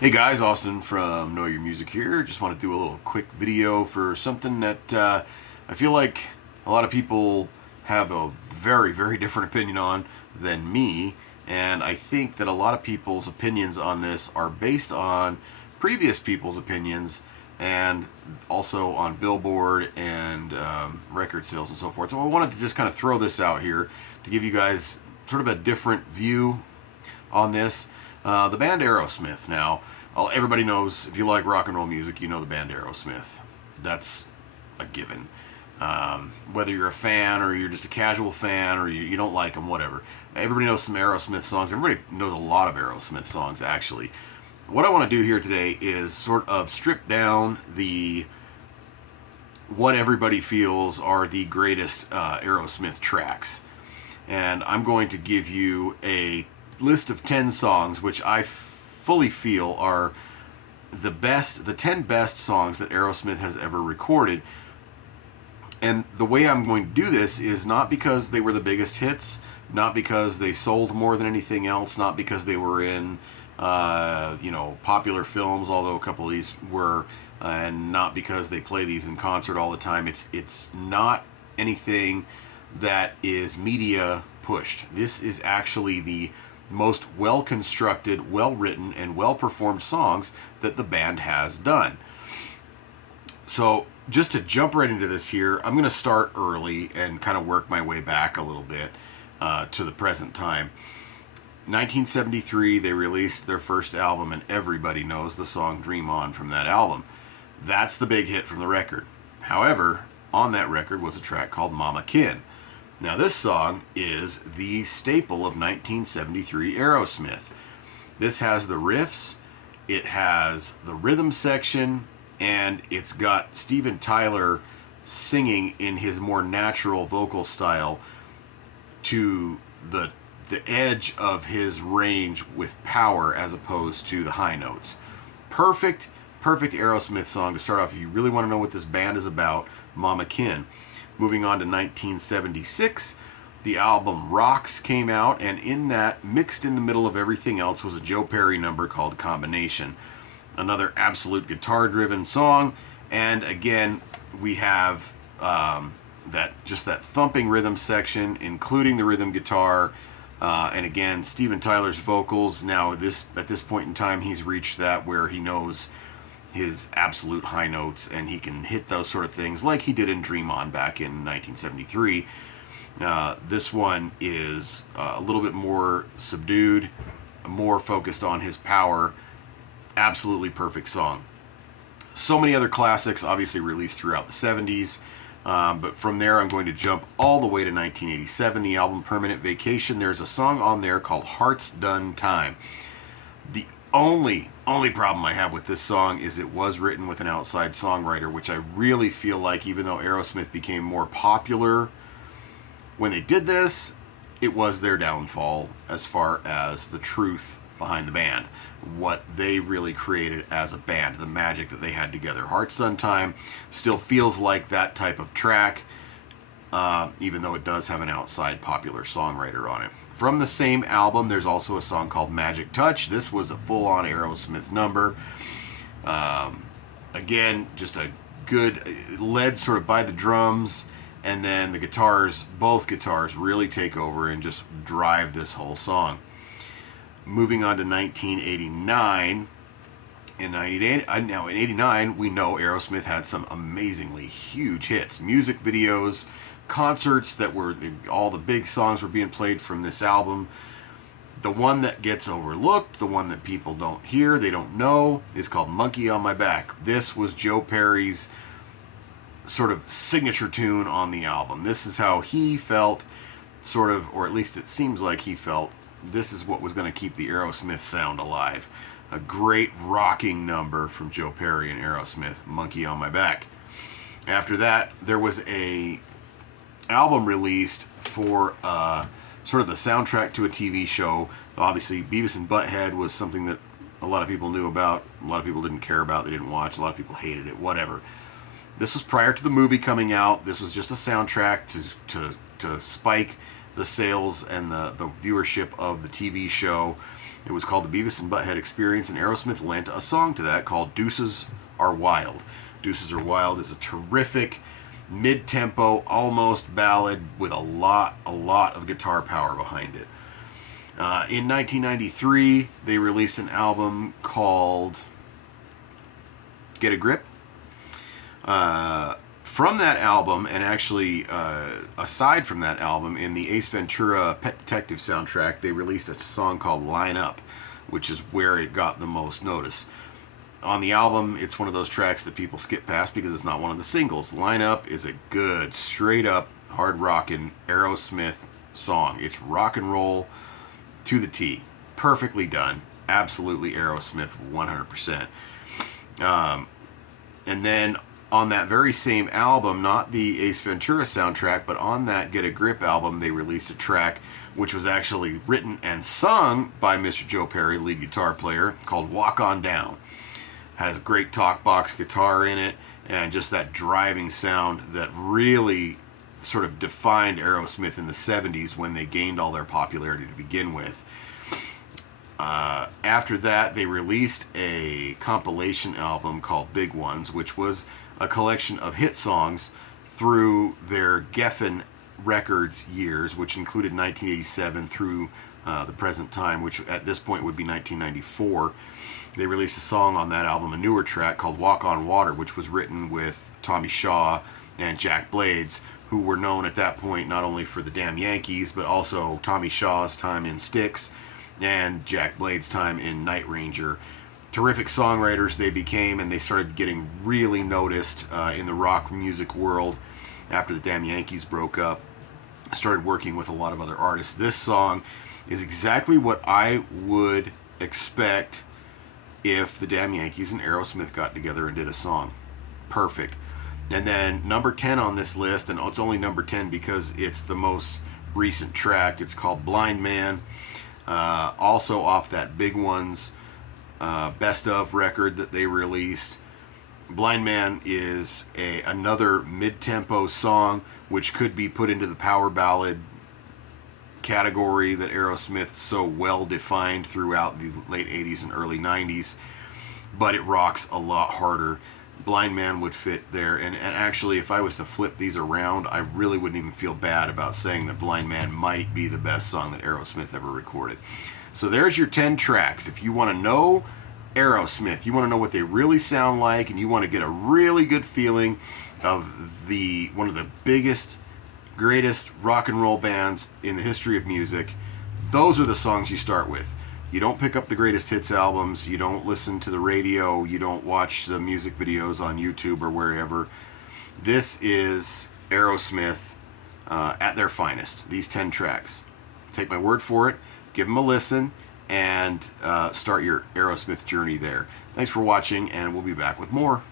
Hey guys, Austin from Know Your Music here. Just want to do a little quick video for something that I feel like a lot of people have a very different opinion on than me. And I think that a lot of people's opinions on this are based on previous people's opinions and also on Billboard and record sales and so forth. So I wanted to just kind of throw this out here to give you guys sort of a different view on this. The band Aerosmith. Now, everybody knows if you like rock and roll music, you know the band Aerosmith. That's a given. Whether you're a fan or you're just a casual fan or you don't like them, whatever. Everybody knows some Aerosmith songs. Everybody knows a lot of Aerosmith songs, actually. What I want to do here today is sort of strip down the what everybody feels are the greatest Aerosmith tracks. And I'm going to give you a list of 10 songs which I fully feel are the 10 best songs that Aerosmith has ever recorded. And the way I'm going to do this is not because they were the biggest hits, not because they sold more than anything else, not because they were in popular films, although a couple of these were, and not because they play these in concert all the time. It's not anything that is media pushed. This is actually the most well constructed, well written, and well performed songs that the band has done. So, just to jump right into this here, I'm going to start early and kind of work my way back a little bit to the present time. 1973, they released their first album, and everybody knows the song Dream On from that album. That's the big hit from the record. However, on that record was a track called Mama Kin. Now, this song is the staple of 1973 Aerosmith. This has the riffs, it has the rhythm section, and it's got Steven Tyler singing in his more natural vocal style to the edge of his range with power as opposed to the high notes. Perfect Aerosmith song to start off if you really want to know what this band is about, Mama Kin. Moving on to 1976, the album Rocks came out, and in that, mixed in the middle of everything else, was a Joe Perry number called Combination. Another absolute guitar-driven song, and again, we have that thumping rhythm section, including the rhythm guitar, and again, Steven Tyler's vocals. Now, at this point in time, he's reached that where he knows his absolute high notes, and he can hit those sort of things like he did in Dream On back in 1973. This one is a little bit more subdued, more focused on his power. Absolutely perfect song. So many other classics obviously released throughout the 70s, but from there I'm going to jump all the way to 1987, the album Permanent Vacation. There's a song on there called Heart's Done Time. The only problem I have with this song is it was written with an outside songwriter, which I really feel like, even though Aerosmith became more popular when they did this, it was their downfall as far as the truth behind the band, what they really created as a band, the magic that they had together. Heart's Done Time still feels like that type of track, even though it does have an outside popular songwriter on it. From the same album, there's also a song called Magic Touch. This was a full-on Aerosmith number. Again, just a good led sort of by the drums, and then the guitars, both guitars really take over and just drive this whole song. Moving on to 1989. In 89, we know Aerosmith had some amazingly huge hits. Music videos, concerts that were, all the big songs were being played from this album. The one that gets overlooked, the one that people don't hear, they don't know, is called Monkey on My Back. This was Joe Perry's sort of signature tune on the album. This is how he felt, sort of, or at least it seems like he felt, this is what was going to keep the Aerosmith sound alive. A great rocking number from Joe Perry and Aerosmith, Monkey on My Back. After that, there was a album released for sort of the soundtrack to a TV show. Obviously, Beavis and Butthead was something that a lot of people knew about, a lot of people didn't care about, they didn't watch, a lot of people hated it, whatever. This was prior to the movie coming out. This was just a soundtrack to spike the sales and the viewership of the TV show. It was called the Beavis and Butthead Experience, and Aerosmith lent a song to that called Deuces Are Wild. Deuces Are Wild is a terrific mid-tempo, almost ballad with a lot of guitar power behind it. In 1993, they released an album called Get a Grip. From that album, and actually aside from that album, in the Ace Ventura Pet Detective soundtrack, they released a song called Line Up, which is where it got the most notice. On the album, it's one of those tracks that people skip past because it's not one of the singles. Line Up is a good, straight up, hard rockin' Aerosmith song. It's rock and roll to the T. Perfectly done. Absolutely Aerosmith 100%. And then on that very same album, not the Ace Ventura soundtrack, but on that Get a Grip album, they released a track which was actually written and sung by Mr. Joe Perry, lead guitar player, called Walk On Down. Has great talk box guitar in it, and just that driving sound that really sort of defined Aerosmith in the 70s when they gained all their popularity to begin with. After that, they released a compilation album called Big Ones, which was a collection of hit songs through their Geffen Records years, which included 1987 through the present time, which at this point would be 1994. They released a song on that album, a newer track called Walk on Water, which was written with Tommy Shaw and Jack Blades, who were known at that point not only for the Damn Yankees, but also Tommy Shaw's time in Styx and Jack Blades' time in Night Ranger. Terrific songwriters they became, and they started getting really noticed in the rock music world after the Damn Yankees broke up. Started working with a lot of other artists. This song is exactly what I would expect if the Damn Yankees and Aerosmith got together and did a song. Perfect. And then number 10 on this list, and it's only number 10 because it's the most recent track. It's called Blind Man. Also off that Big Ones Best Of record that they released. Blind Man is another mid-tempo song which could be put into the power ballad category that Aerosmith so well defined throughout the late 80s and early 90s, but it rocks a lot harder. Blind Man would fit there, and actually if I was to flip these around, I really wouldn't even feel bad about saying that Blind Man might be the best song that Aerosmith ever recorded. So there's your 10 tracks. If you want to know Aerosmith, you want to know what they really sound like, and you want to get a really good feeling of one of the biggest, greatest rock and roll bands in the history of music, those are the songs you start with. You don't pick up the greatest hits albums, you don't listen to the radio, you don't watch the music videos on YouTube or wherever. This is Aerosmith at their finest, these 10 tracks. Take my word for it, give them a listen, and start your Aerosmith journey there. Thanks for watching, and we'll be back with more.